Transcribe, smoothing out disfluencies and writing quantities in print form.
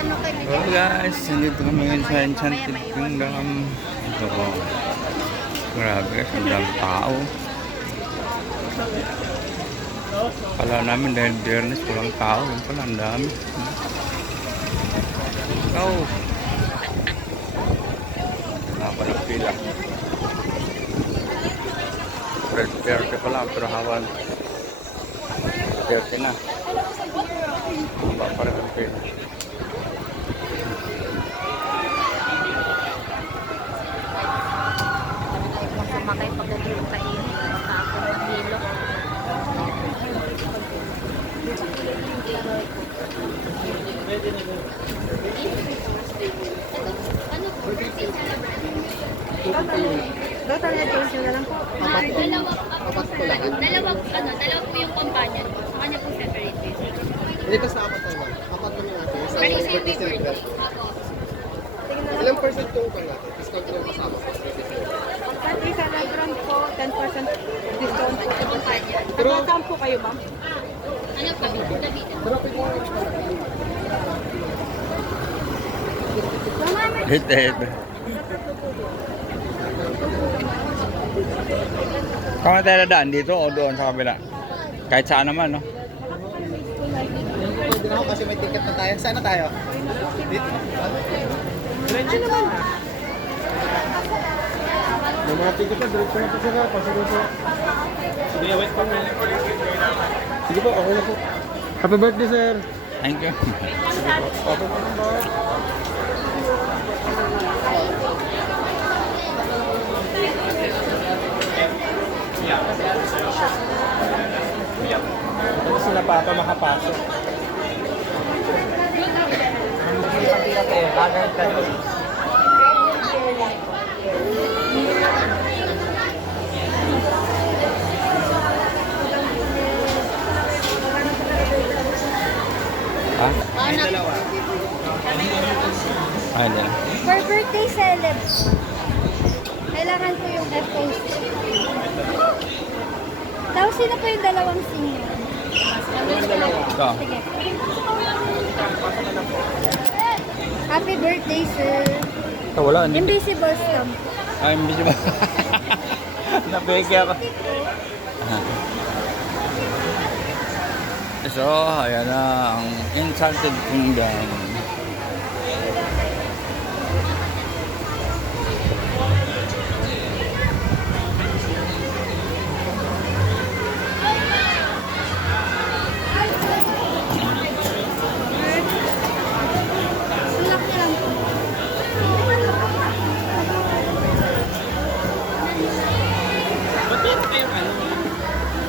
Hello guys, nandito kami ngayon sa Enchanted Kingdom. Ito po. Grabe guys, ang daming tao. Kala namin dahil Biyernes walang tao. Yung pala, ang dami. Oh! Napalang pila. Red Verde pala, pero hawan. 30 na. Haba pa rin ang pila. Sumakay pagdating pa yun. Tapos ng hilo. Total na change na lang po. Dalawa po yung companion ko. Sa kanya po separate din. Hindi pa sa apat na. Apat na natin. Sa Pero isa yung birthday paper. celebration. Ako. Ilang percent yung pa natin? Discount yung kasama po. Pati sa celebrant po, 10% discount po. Companion. Pero saan po kayo, ma'am? Ano pa? David. Pero pwede mo Hit. Kung na tayo dadaan dito o doon sa kabila? Kahit saan naman, no? pwede na ako kasi may ticket na tayo. Saan na tayo? Dito. Ano naman? May mga ticket na. Diretso na po sila. Pasalo po. Sige, wait pa na. Sige po, okay na po. Happy birthday, sir. Thank you. Okay po na ba? Ito sila papa makapasok. Ha? Dalawa. Ay, din. For birthday celeb, kailangan ko yung FOC. Tapos sino po yung dalawang senior? Ito. Sige. Happy birthday, sir. Ito, wala. Invisible stamp. Ay, medyo ba? Napeke ako. So, ayan na ang Enchanted Kingdom.